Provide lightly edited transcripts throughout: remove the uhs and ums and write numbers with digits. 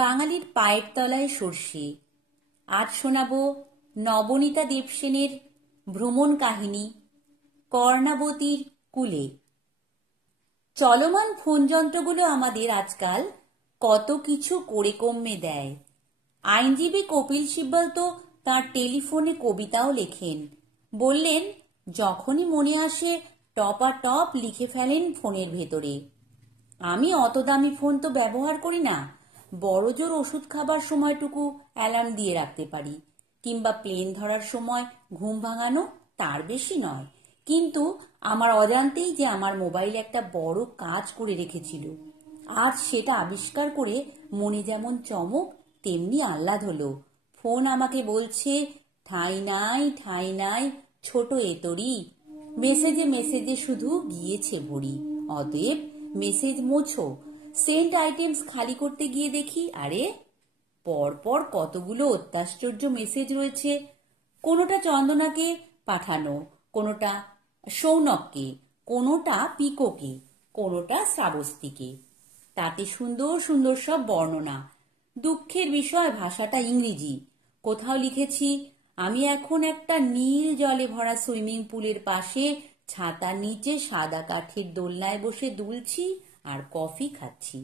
বাঙালির পায়ের তলায় সর্ষে। আজ শোনাব নবনীতা দেবসেনের ভ্রমণ কাহিনী কর্ণাবতীর কূলে। চলমান ফোন যন্ত্রগুলো আমাদের আজকাল কত কিছু করে কমে দেয়। আইনজীবী কপিল সিব্বল তো তাঁর টেলিফোনে কবিতাও লেখেন। বললেন, যখনই মনে আসে টপাটপ লিখে ফেলেন ফোনের ভেতরে। আমি অত দামি ফোন তো ব্যবহার করি না। বড় জোর ওষুধ খাবার সময়টুকু অ্যালার্ম দিয়ে রাখতে পারি, কিংবা প্লেন ধরার সময় ঘুম ভাঙানো, তার বেশি নয়। কিন্তু আমার অজান্তেই যে আমার মোবাইল একটা বড় কাজ করে রেখেছিল। আজ সেটা আবিষ্কার করে মনে যেমন চমক তেমনি আহ্লাদ হলো। ফোন আমাকে বলছে, ঠাঁই নাই ঠাঁই নাই ছোট এতরি, মেসেজে মেসেজে শুধু গিয়েছে ভরি, অতএব মেসেজ মোছো। সেন্ট আইটেমস খালি করতে গিয়ে দেখি, আরে পরপর কতগুলো অত্যাশ্চর্য মেসেজ রয়েছে। কোনোটা চন্দনাকে পাঠানো, কোনোটা সৌনককে, কোনোটা পিকোকে, কোনোটা শ্রাবস্তিকে। তাতে সুন্দর সুন্দর সব বর্ণনা। দুঃখের বিষয়, ভাষাটা ইংরেজি। কোথাও লিখেছি, আমি এখন একটা নীল জলে ভরা সুইমিং পুলের পাশে ছাতার নিচে সাদা কাঠের দোলনায় বসে দুলছি আর কফি খাচ্ছি।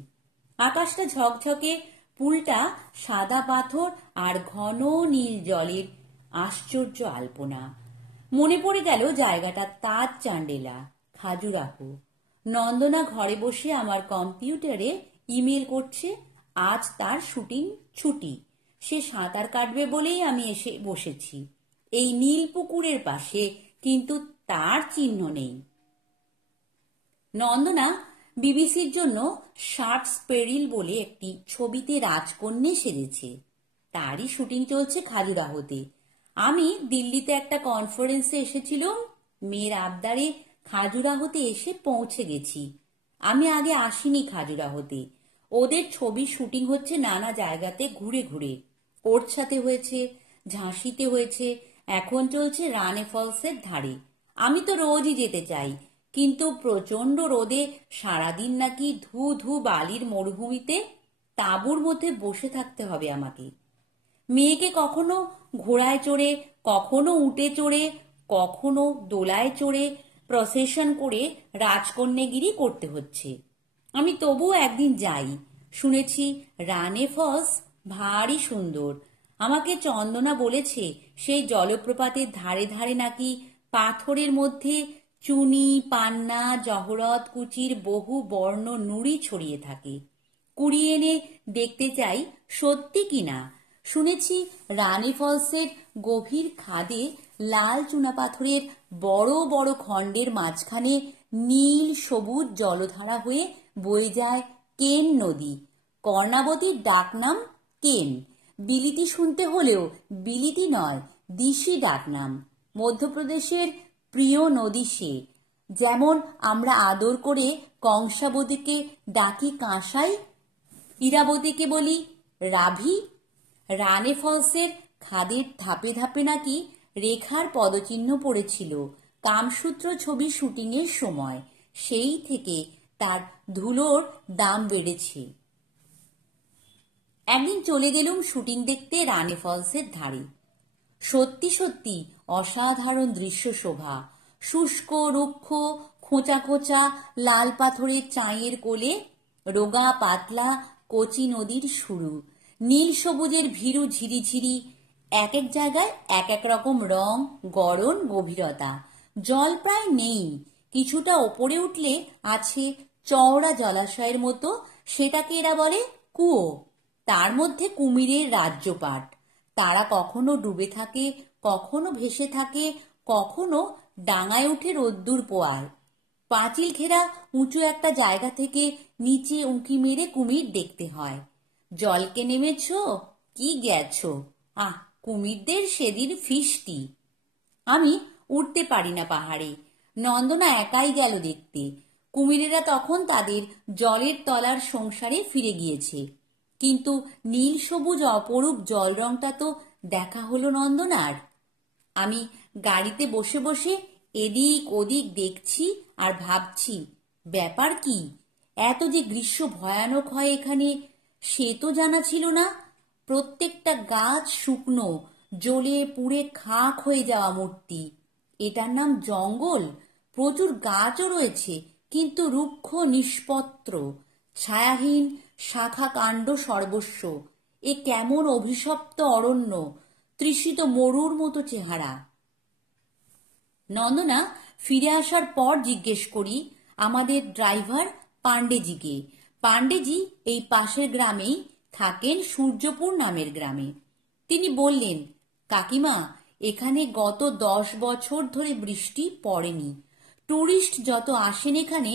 আকাশটা ঝকঝকে, পুলটা সাদা পাথর আর ঘন নীল জলের আশ্চর্য আলপনা। মনে পড়ে গেল জায়গাটা তাজ চান্ডেলা, খাজুরাহো। নন্দনা ঘরে বসে আমার কম্পিউটারে ইমেল করছে। আজ তার শুটিং ছুটি। সে সাঁতার কাটবে বলেই আমি এসে বসেছি এই নীল পুকুরের পাশে, কিন্তু তার চিহ্ন নেই। নন্দনা বিবিসির জন্য শার্ট স্পেরিল বলে একটি ছবিতে রাজকন্যে সেজেছে। তারই শুটিং চলছে খাজুরাহোতে। আমি দিল্লিতে একটা কনফারেন্সে এসেছিলাম। মেয়ের আবদারে খাজুরাহোতে এসে পৌঁছে গেছি। আমি আগে আসিনি খাজুরাহোতে। ওদের ছবি শুটিং হচ্ছে নানা জায়গাতে ঘুরে ঘুরে। ওরছাতে হয়েছে, ঝাঁসিতে হয়েছে, এখন চলছে রানে ফলসের ধারে। আমি তো রোজই যেতে চাই, কিন্তু প্রচন্ড রোদে সারাদিন নাকি ধু ধু বালির মরুভূমিতে তাঁবুর মধ্যে বসে থাকতে হবে আমাকে। মেয়েকে কখনো ঘোড়ায় চড়ে, কখনো উটে চড়ে, কখনো দোলায় চড়ে প্রসেশন করে রাজকন্যাগিরি করতে হচ্ছে। আমি তবুও একদিন যাই। শুনেছি রানে ফলস ভারী সুন্দর। আমাকে চন্দনা বলেছে, সেই জলপ্রপাতের ধারে ধারে নাকি পাথরের মধ্যে চুনি, পান্না, জহরত কুচির বহু বর্ণ নুড়ি ছড়িয়ে থাকে। কুড়িয়ে এনে দেখতে চাই সত্যি কিনা। শুনেছি রানী ফলসের গভীর খাদে লাল চুনাপাথরের বড় বড় খণ্ডের মাঝখানে নীল সবুজ জলধারা হয়ে বয়ে যায় কেন নদী। কর্ণাবতীর ডাকনাম কেন। বিলিতি শুনতে হলেও বিলিতি নয়, দিশি ডাকনাম। মধ্যপ্রদেশের প্রিয় নদী সে। যেমন আমরা আদর করে কংসাবতীকে ডাকি কাঁসাই, ইরাবতীকে বলি রাভি। রানে ফলসের খাদের ধাপে ধাপে নাকি রেখার পদচিহ্ন পড়েছিল কামসূত্র ছবি শুটিংয়ের সময়। সেই থেকে তার ধুলোর দাম বেড়েছে। একদিন চলে গেলুম শুটিং দেখতে রানে ফলসের ধারে। সত্যি সত্যি অসাধারণ দৃশ্য শোভা। শুষ্ক, রুক্ষ, খোঁচা খোঁচা লাল পাথরের চাঁয়ের কোলে রোগা পাতলা কচি নদীর শুরু। নীল সবুজের ভীরু ঝিরিঝিরি, এক এক জায়গায় এক এক রকম রং, গড়ন, গভীরতা। জল প্রায় নেই। কিছুটা ওপরে উঠলে আছে চওড়া জলাশয়ের মতো, সেটাকে এরা বলে কুয়ো। তার মধ্যে কুমিরের রাজ্যপাট। তারা কখনো ডুবে থাকে, কখনো ভেসে থাকে, কখনো ডাঙায় উঠে রোদ্দুর পোয়ার। পাঁচিল ঘেরা উঁচু একটা জায়গা থেকে নিচে উঁকি মেরে কুমির দেখতে হয়। জলকে নেমেছ কি গেছো, আহ, কুমিরদের সেদিন ফিস্টি। আমি উঠতে পারি না পাহাড়ে। নন্দনা একাই গেল দেখতে। কুমিরেরা তখন তাদের জলের তলার সংসারে ফিরে গিয়েছে। কিন্তু নীল সবুজ অপরূপ জল রংটা তো দেখা হলো নন্দনার। আমি গাড়িতে বসে বসে এদিক ওদিক দেখছি আর ভাবছি, ব্যাপার কি? এত যে গ্রীষ্ম ভয়ানক হয় এখানে, সে তো জানা ছিল না। প্রত্যেকটা গাছ শুকনো, জ্বলে পুড়ে খাক হয়ে যাওয়া মূর্তি। এটার নাম জঙ্গল? প্রচুর গাছও রয়েছে, কিন্তু রুক্ষ নিষ্পত্র, ছায়াহীন, শাখা কাণ্ড সর্বস্ব। এ কেমন অভিশপ্ত অরণ্য, তৃষিত মরুর মতো চেহারা। নন্দনা ফিরে আসার পর জিজ্ঞেস করি আমাদের ড্রাইভার পাণ্ডেজিকে। পাণ্ডেজি এই পাশের গ্রামেই থাকেন, সূর্যপুর নামের গ্রামে। তিনি বললেন, কাকিমা, এখানে গত 10 বছর ধরে বৃষ্টি পড়েনি। টুরিস্ট যত আসেন এখানে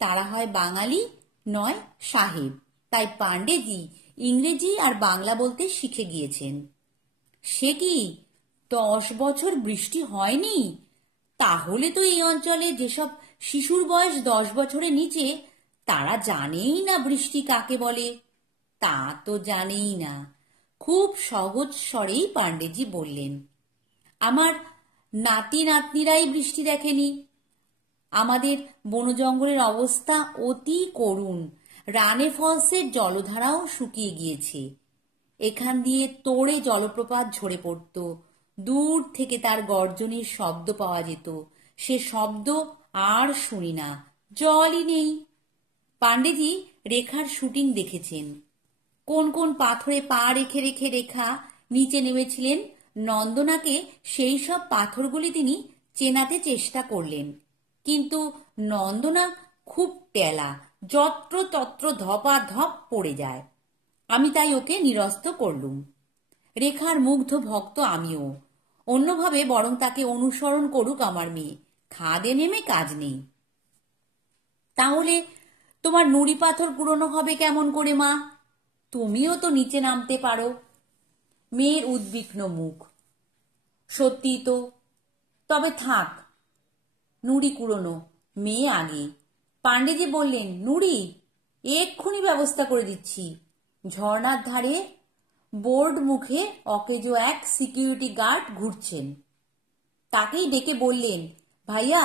তারা হয় বাঙালি, নয় সাহেব। তাই পাণ্ডেজি ইংরেজি আর বাংলা বলতে শিখে গিয়েছেন। সে কি, 10 বছর বৃষ্টি হয়নি? তাহলে তো এই অঞ্চলে যেসব শিশুর বয়স 10 বছরের নিচে, তারা জানেই না বৃষ্টি কাকে বলে। তা তো জানেই না। খুব সহজ স্বরেই পাণ্ডেজি বললেন, আমার নাতি নাতনিরাই বৃষ্টি দেখেনি। আমাদের বনজঙ্গলের অবস্থা অতি করুণ। রানে ফলসের জলধারাও শুকিয়ে গিয়েছে। এখান দিয়ে তোড়ে জলপ্রপাত ঝরে পড়ত। দূর থেকে তার গর্জনের শব্দ পাওয়া যেত। সে শব্দ আর শুনি না, জলই নেই। পাণ্ডেজি রেখার শুটিং দেখেছেন। কোন কোন পাথরে পা রেখে রেখে রেখা নিচে নেমেছিলেন, নন্দনাকে সেই সব পাথরগুলি তিনি চেনাতে চেষ্টা করলেন। কিন্তু নন্দনা খুব টেলা, যত্র তত্র ধপাধপ পড়ে যায়। আমি তাই ওকে নিরস্ত করলুম। রেখার মুগ্ধ ভক্ত আমিও। অন্যভাবে বরং তাকে অনুসরণ করুক আমার মেয়ে, খাদে নেমে কাজ নেই। তাহলে তোমার নুড়ি পাথর কুড়োনো হবে কেমন করে মা? তুমিও তো নিচে নামতে পারো। মেয়ের উদ্বিগ্ন মুখ। সত্যি তো। তবে থাক, নুড়ি কুড়োনো, মেয়ে আগে। পাণ্ডেজি বললেন, নুড়ি এক্ষুনি ব্যবস্থা করে দিচ্ছি। ঝর্ণার ধারে বোর্ড মুখে অকেজো এক সিকিউরিটি গার্ড ঘুরছেন। তাকেই ডেকে বললেন, ভাইয়া,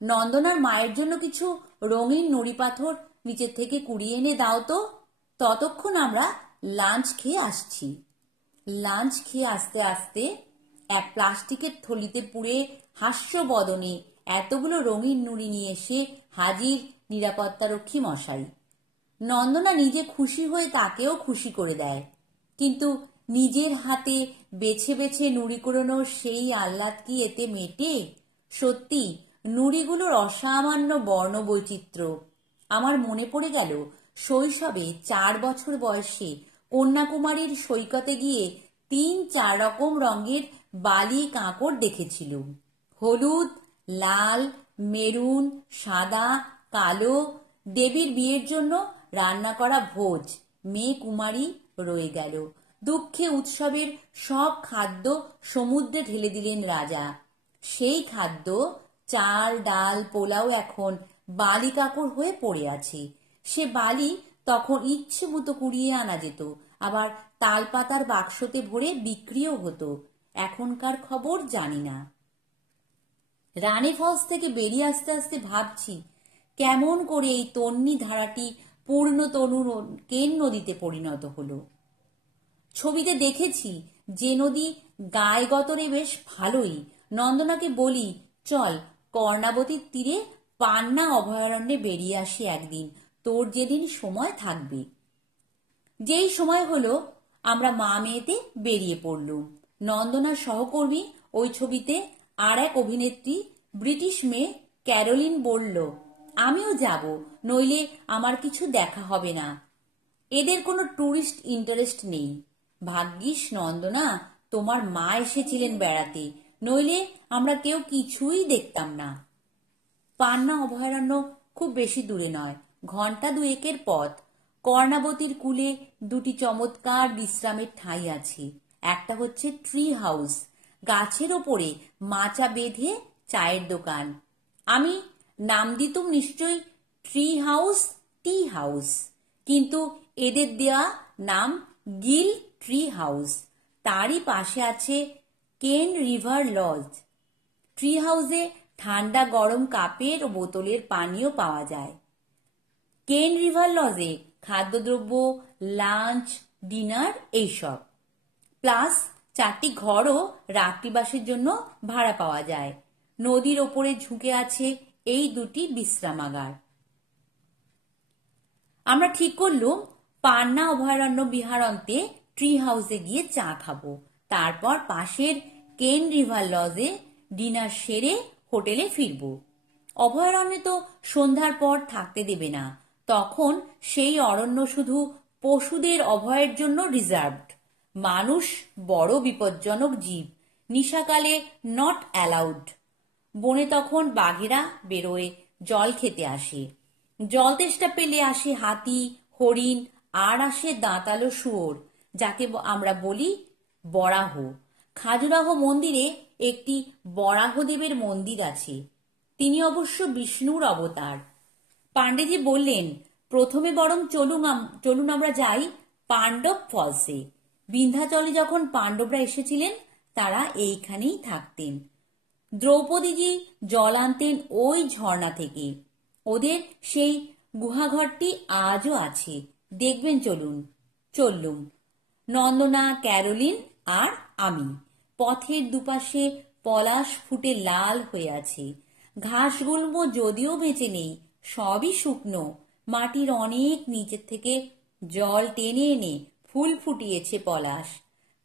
নন্দনার মায়ের জন্য কিছু রঙিন নুড়ি পাথর নিচের থেকে কুড়িয়ে এনে দাও তো। ততক্ষণ আমরা লাঞ্চ খেয়ে আসছি। লাঞ্চ খেয়ে আসতে আসতে এক প্লাস্টিকের থলিতে পুড়ে হাস্যবদনে এতগুলো রঙিন নুড়ি নিয়ে এসে হাজির নিরাপত্তারক্ষী মশাই। নন্দনা নিজে খুশি হয়ে তাকেও খুশি করে দেয়। কিন্তু নিজের হাতে বেছে বেছে নুড়ি কুড়োনোর সেই আহ্লাদ কি এতে মেটে? সত্যি নুড়িগুলোর অসামান্য বর্ণবৈচিত্র্য। আমার মনে পড়ে গেল শৈশবে 4 বছর বয়সে কন্যাকুমারীর সৈকতে গিয়ে 3-4 রকম রঙের বালি কাঁকড় দেখেছিলুম। হলুদ, লাল, মেরুন, সাদা, কালো। দেবীর বিয়ের জন্য রান্না করা ভোজ, মেয়ে কুমারী রয়ে গেল। দুঃখে উৎসবের সব খাদ্য সমুদ্রে ঢেলে দিলেন রাজা। সেই খাদ্য, চাল ডাল পোলাও, এখন বালি কাঁকড় হয়ে পড়ে আছে। সে বালি তখন ইচ্ছে মতো কুড়িয়ে আনা যেত, আবার তালপাতার বাক্সতে ভরে বিক্রিও হতো। এখনকার খবর জানি না। রানী ফলস থেকে বেরিয়ে আসতে আসতে ভাবছি, কেমন করে এই তন্বী ধারাটি পূর্ণ তনুর কেন নদীতে পরিণত হলো। ছবিতে দেখেছি যে নদী গায়ে গতরে বেশ ভালোই। নন্দনাকে বলি, চল কর্ণাবতীর তীরে পান্না অভয়ারণ্যে বেরিয়ে আসি একদিন, তোর যেদিন সময় থাকবে। যেই সময় হলো আমরা মা মেয়েতে বেরিয়ে পড়লুম। নন্দনার সহকর্মী ওই ছবিতে আর এক অভিনেত্রী, ব্রিটিশ মেয়ে ক্যারোলিন বলল, আমিও যাব, নইলে আমার কিছু দেখা হবে না। এদের কোনো ট্যুরিস্ট ইন্টারেস্ট নেই। ভাগ্যিস নন্দনা, তোমার মা এসেছিলেন বেড়াতে, নইলে আমরা কেউ কিছুই দেখতাম না। পান্না অভয়ারণ্য খুব বেশি দূরে নয়, ঘন্টা 2-এর পথ। কর্ণাবতীর কূলে দুটি চমৎকার বিশ্রামের ঠাঁই আছে। একটা হচ্ছে ট্রি হাউস, গাছের ওপরে মাচা বেঁধে চায়ের দোকান। আমি নাম দিতুম নিশ্চয়ই ট্রি হাউস, টি হাউস, কিন্তু এদের দেয়া নাম গিল ট্রি হাউস। তারই পাশে আছে কেন রিভার লজ। ট্রি হাউসে ঠান্ডা গরম কাপের ও বোতলের পানীয় পাওয়া যায়। কেন রিভার লজে খাদ্যদ্রব্য, লাঞ্চ, ডিনার এইসব। প্লাস 4টি ঘরও রাত্রিবাসের জন্য ভাড়া পাওয়া যায়। নদীর ওপরে ঝুঁকে আছে এই 2টি বিশ্রামাগার। আমরা ঠিক করলুম পান্না অভয়ারণ্য বিহারান্তে ট্রি হাউসে গিয়ে চা খাবো। তারপর পাশের কেন রিভার লজে ডিনার সেরে হোটেলে ফিরবো। অভয়ারণ্যে তো সন্ধ্যার পর থাকতে দেবে না, তখন সেই অরণ্য শুধু পশুদের অভয়ের জন্য রিজার্ভড। মানুষ বড় বিপজ্জনক জীব, নিশাকালে নট অ্যালাউড। বনে তখন বাঘেরা বেরোয় জল খেতে আসে, জল তেষ্টা পেলে আসে হাতি, হরিণ, আর আসে দাঁতালো শুয়োর, যাকে আমরা বলি বরাহ। খাজুরাহ মন্দিরে একটি বরাহদেবের মন্দির আছে, তিনি অবশ্য বিষ্ণুর অবতার। পাণ্ডেজি বললেন, প্রথমে বরং চলুন আমরা যাই পাণ্ডব ফলসে। বিন্ধ্যাচলে যখন পাণ্ডবরা এসেছিলেন তারা এইখানেই থাকতেন। দ্রৌপদীজি জল আনতেন ওই ঝর্ণা থেকে। ওদের সেই গুহাঘরটি আজও আছে, দেখবেন। চললুম নন্দনা, ক্যারোলিন আর আমি। পথের দুপাশে পলাশ ফুটে লাল হয়ে আছে। ঘাসগুল্ম যদিও বেঁচে নেই, সবই শুকনো। মাটির অনেক নিচের থেকে জল টেনে এনে ফুল ফুটিয়েছে পলাশ।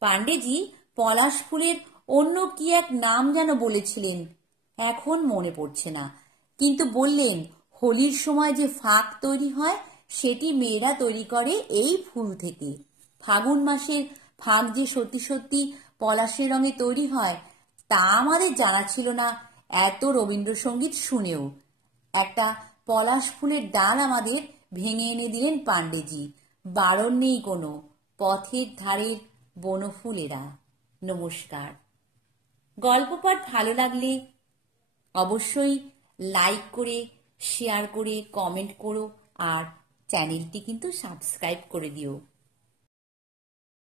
পাণ্ডেজি পলাশ ফুলের অন্য কি এক নাম যেন বলেছিলেন, এখন মনে পড়ছে না, কিন্তু বললেন হোলির সময় যে ফাঁক তৈরি হয় সেটি মেয়েরা তৈরি করে এই ফুল থেকে। ফাগুন মাসের ফাঁক যে সত্যি সত্যি পলাশের রঙে তৈরি হয় তা আমাদের জানা ছিল না এত রবীন্দ্রসঙ্গীত শুনেও। একটা পলাশ ফুলের ডাল আমাদের ভেঙে এনে দিলেন পাণ্ডেজি। বারণ নেই কোনো, পথের ধারের বনফুলেরা। নমস্কার। গল্প পাঠ ভালো লাগলে অবশ্যই লাইক করে, শেয়ার করে, কমেন্ট করো, আর চ্যানেলটি কিন্তু সাবস্ক্রাইব করে দিও।